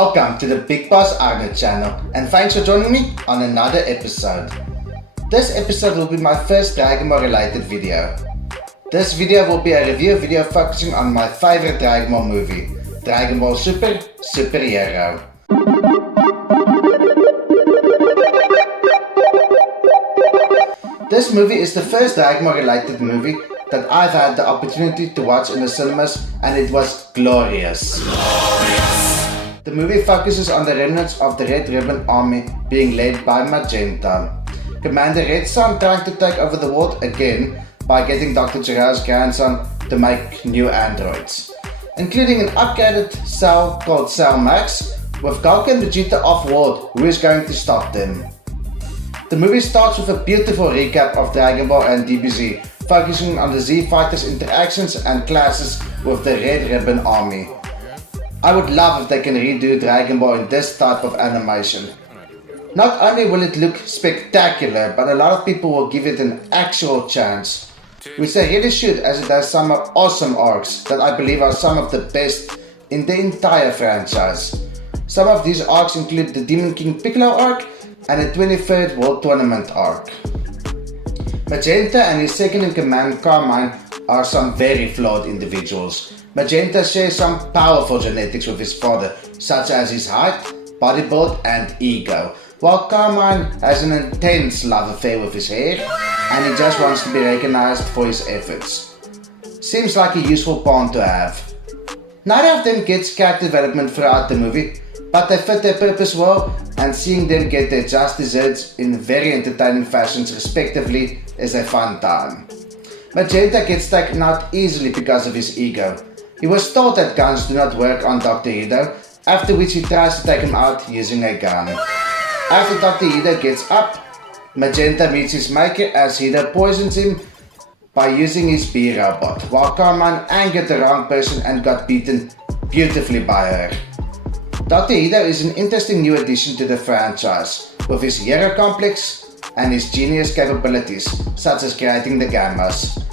Welcome to the Big Boss Arno channel and thanks for joining me on another episode. This episode will be my first Dragon Ball related video. This video will be a review video focusing on my favorite Dragon Ball movie, Dragon Ball Super Hero. This movie is the first Dragon Ball related movie that I've had the opportunity to watch in the cinemas, and it was glorious. The movie focuses on the remnants of the Red Ribbon Army being led by Magenta. Commander Red's son trying to take over the world again by getting Dr. Jiro's grandson to make new androids, including an upgraded cell called Cell Max, with Goku and Vegeta off-world. Who is going to stop them? The movie starts with a beautiful recap of Dragon Ball and DBZ, focusing on the Z Fighters' interactions and clashes with the Red Ribbon Army. I would love if they can redo Dragon Ball in this type of animation. Not only will it look spectacular, but a lot of people will give it an actual chance, which they really should, as it has some awesome arcs that I believe are some of the best in the entire franchise. Some of these arcs include the Demon King Piccolo arc and the 23rd World Tournament arc. Magenta and his second-in-command Carmine are some very flawed individuals. Magenta shares some powerful genetics with his father, such as his height, body build and ego, while Carmine has an intense love affair with his hair and he just wants to be recognized for his efforts. Seems like a useful pawn to have. Neither of them gets character development throughout the movie, but they fit their purpose well, and seeing them get their just desserts in very entertaining fashions respectively is a fun time. Magenta gets taken out easily because of his ego. He was told that guns do not work on Dr. Hedo, after which he tries to take him out using a gun. After Dr. Hedo gets up, Magenta meets his maker as Hedo poisons him by using his bee robot, while Carmine angered the wrong person and got beaten beautifully by her. Dr. Hedo is an interesting new addition to the franchise, with his hero complex and his genius capabilities, such as creating the Gammas.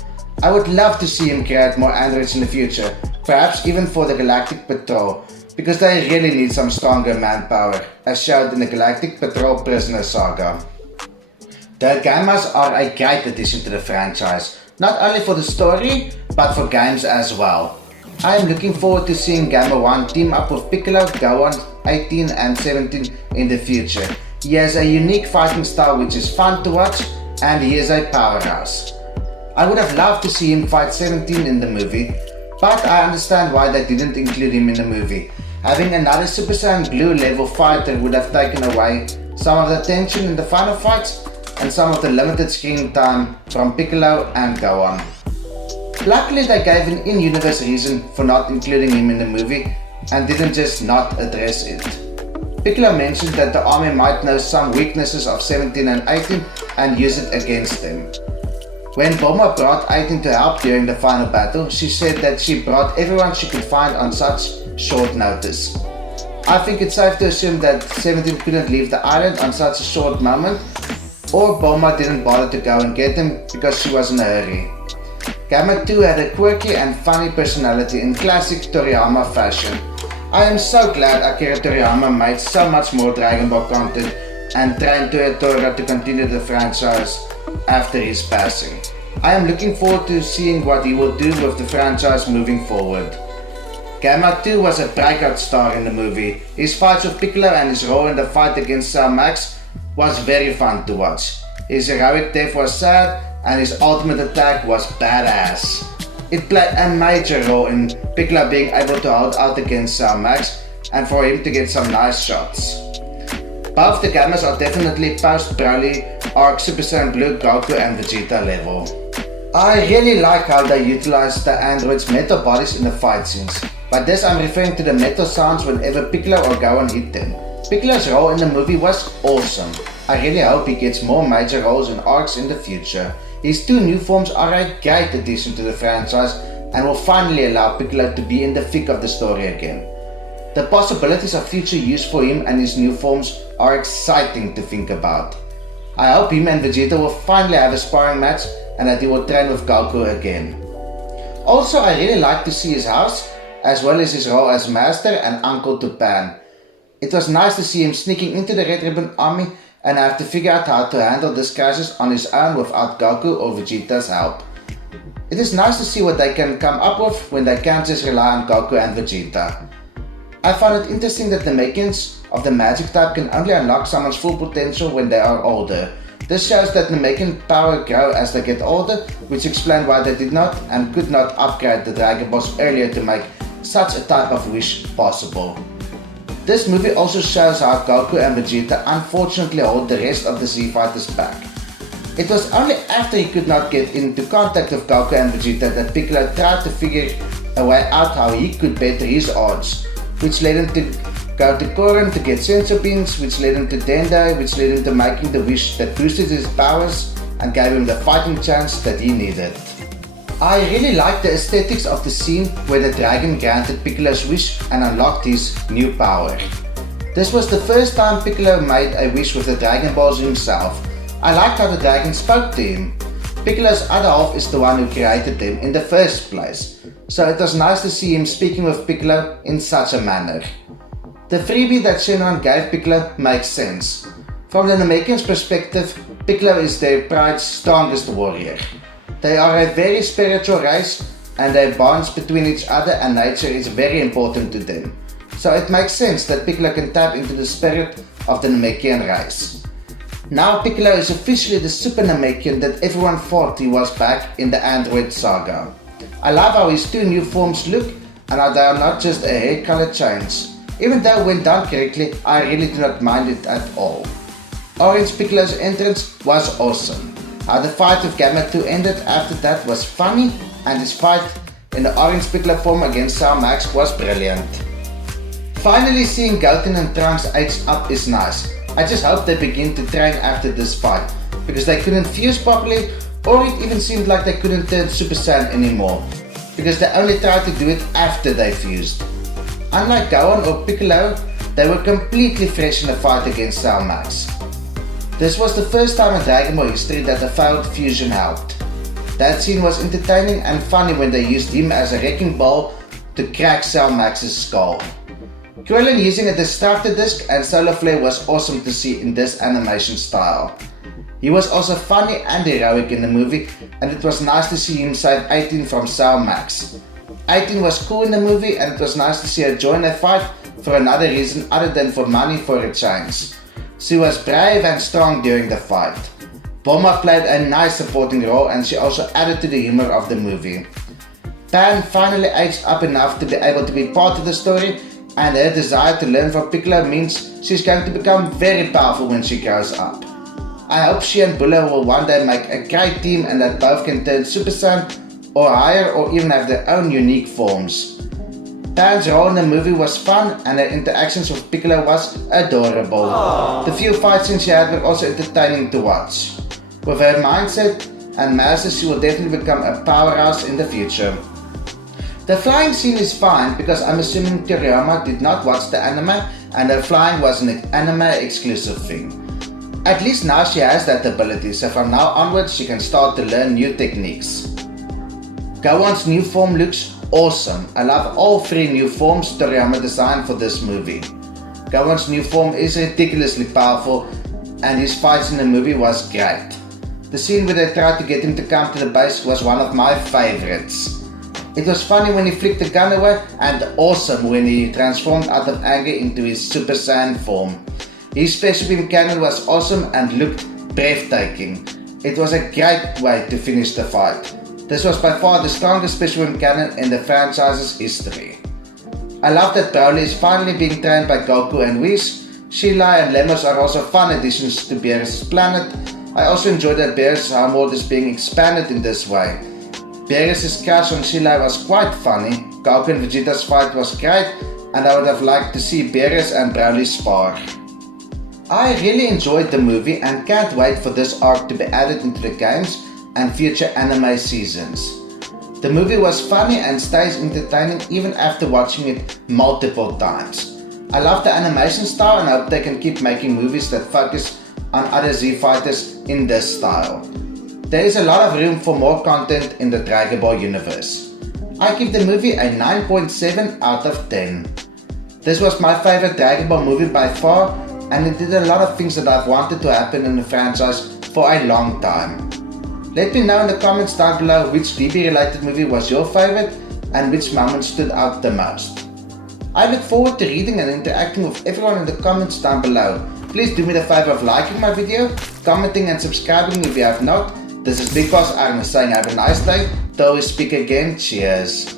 I would love to see him create more androids in the future, perhaps even for the Galactic Patrol, because they really need some stronger manpower, as shown in the Galactic Patrol Prisoner Saga. The Gammas are a great addition to the franchise, not only for the story, but for games as well. I am looking forward to seeing Gamma 1 team up with Piccolo, Gohan 18 and 17 in the future. He has a unique fighting style which is fun to watch, and he is a powerhouse. I would have loved to see him fight 17 in the movie, but I understand why they didn't include him in the movie. Having another Super Saiyan Blue level fighter would have taken away some of the tension in the final fights and some of the limited screen time from Piccolo and Gohan. Luckily they gave an in-universe reason for not including him in the movie and didn't just not address it. Piccolo mentioned that the army might know some weaknesses of 17 and 18 and use it against them. When Bulma brought 18 to help during the final battle, she said that she brought everyone she could find on such short notice. I think it's safe to assume that 17 couldn't leave the island on such a short moment, or Bulma didn't bother to go and get him because she was in a hurry. Gamma 2 had a quirky and funny personality in classic Toriyama fashion. I am so glad Akira Toriyama made so much more Dragon Ball content and trained Tora to continue the franchise after his passing. I am looking forward to seeing what he will do with the franchise moving forward. Gamma 2 was a breakout star in the movie. His fights with Piccolo and his role in the fight against Cell Max was very fun to watch. His heroic death was sad, and his ultimate attack was badass. It played a major role in Piccolo being able to hold out against Cell Max and for him to get some nice shots. Both the Gammas are definitely post-Broly arc Super Saiyan Blue, Goku and Vegeta level. I really like how they utilize the androids' metal bodies in the fight scenes. By this I'm referring to the metal sounds whenever Piccolo or Gohan hit them. Piccolo's role in the movie was awesome. I really hope he gets more major roles and arcs in the future. His two new forms are a great addition to the franchise and will finally allow Piccolo to be in the thick of the story again. The possibilities of future use for him and his new forms are exciting to think about. I hope him and Vegeta will finally have a sparring match and that he will train with Goku again. Also, I really like to see his house, as well as his role as master and uncle to Pan. It was nice to see him sneaking into the Red Ribbon Army and have to figure out how to handle this crisis on his own without Goku or Vegeta's help. It is nice to see what they can come up with when they can't just rely on Goku and Vegeta. I found it interesting that the Namekians of the magic type can only unlock someone's full potential when they are older. This shows that Namekian power grow as they get older, which explains why they did not and could not upgrade the Dragon Balls earlier to make such a type of wish possible. This movie also shows how Goku and Vegeta unfortunately hold the rest of the Z Fighters back. It was only after he could not get into contact with Goku and Vegeta that Piccolo tried to figure a way out how he could better his odds, which led him to go to Krillin to get sensor beams, which led him to Dendo, which led him to making the wish that boosted his powers and gave him the fighting chance that he needed. I really liked the aesthetics of the scene where the dragon granted Piccolo's wish and unlocked his new power. This was the first time Piccolo made a wish with the Dragon Balls himself. I liked how the dragon spoke to him. Piccolo's other half is the one who created them in the first place, so it was nice to see him speaking with Piccolo in such a manner. The freebie that Shenron gave Piccolo makes sense. From the Namekians' perspective, Piccolo is their pride's strongest warrior. They are a very spiritual race and their bonds between each other and nature is very important to them. So it makes sense that Piccolo can tap into the spirit of the Namekian race. Now Piccolo is officially the Super Namekian that everyone thought he was back in the Android saga. I love how his two new forms look and how they are not just a hair color change. Even though when done correctly, I really do not mind it at all. Orange Piccolo's entrance was awesome. How the fight with Gamma 2 ended after that was funny, and his fight in the Orange Piccolo form against Cell Max was brilliant. Finally seeing Goten and Trunks age up is nice. I just hope they begin to train after this fight, because they couldn't fuse properly, or it even seemed like they couldn't turn Super Saiyan anymore, because they only tried to do it after they fused. Unlike Gohan or Piccolo, they were completely fresh in the fight against Cell Max. This was the first time in Dragon Ball history that a failed fusion helped. That scene was entertaining and funny when they used him as a wrecking ball to crack Cell Max's skull. Krillin using a destructor disc and solar flare was awesome to see in this animation style. He was also funny and heroic in the movie, and it was nice to see him save 18 from Cell Max. 18 was cool in the movie, and it was nice to see her join a fight for another reason other than for money for a change. She was brave and strong during the fight. Bulma played a nice supporting role and she also added to the humor of the movie. Pan finally aged up enough to be able to be part of the story, and her desire to learn from Piccolo means she's going to become very powerful when she grows up. I hope she and Bulma will one day make a great team and that both can turn Super Saiyan or higher or even have their own unique forms. Pan's role in the movie was fun and her interactions with Piccolo was adorable. Aww. The few fight scenes she had were also entertaining to watch. With her mindset and masters, she will definitely become a powerhouse in the future. The flying scene is fine because I'm assuming Toriyama did not watch the anime and her flying was an anime exclusive thing. At least now she has that ability, so from now onwards she can start to learn new techniques. Gohan's new form looks awesome. I love all three new forms Toriyama designed for this movie. Gohan's new form is ridiculously powerful and his fights in the movie was great. The scene where they tried to get him to come to the base was one of my favorites. It was funny when he flicked the gun away and awesome when he transformed out of anger into his Super Saiyan form. His special beam cannon was awesome and looked breathtaking. It was a great way to finish the fight. This was by far the strongest special beam cannon in the franchise's history. I love that Broly is finally being trained by Goku and Whis. Sheila and Lemos are also fun additions to Beerus' planet. I also enjoy that Beerus' homeworld is being expanded in this way. Beerus' crush on Sheila was quite funny. Goku and Vegeta's fight was great, and I would have liked to see Beerus and Broly spar. I really enjoyed the movie and can't wait for this arc to be added into the games and future anime seasons. The movie was funny and stays entertaining even after watching it multiple times. I love the animation style and hope they can keep making movies that focus on other Z fighters in this style. There is a lot of room for more content in the Dragon Ball universe. I give the movie a 9.7 out of 10. This was my favorite Dragon Ball movie by far, and it did a lot of things that I've wanted to happen in the franchise for a long time. Let me know in the comments down below which DB related movie was your favorite and which moment stood out the most. I look forward to reading and interacting with everyone in the comments down below. Please do me the favor of liking my video, commenting and subscribing if you have not. This is Big Boss Arne saying have a nice day. Till we speak again, cheers.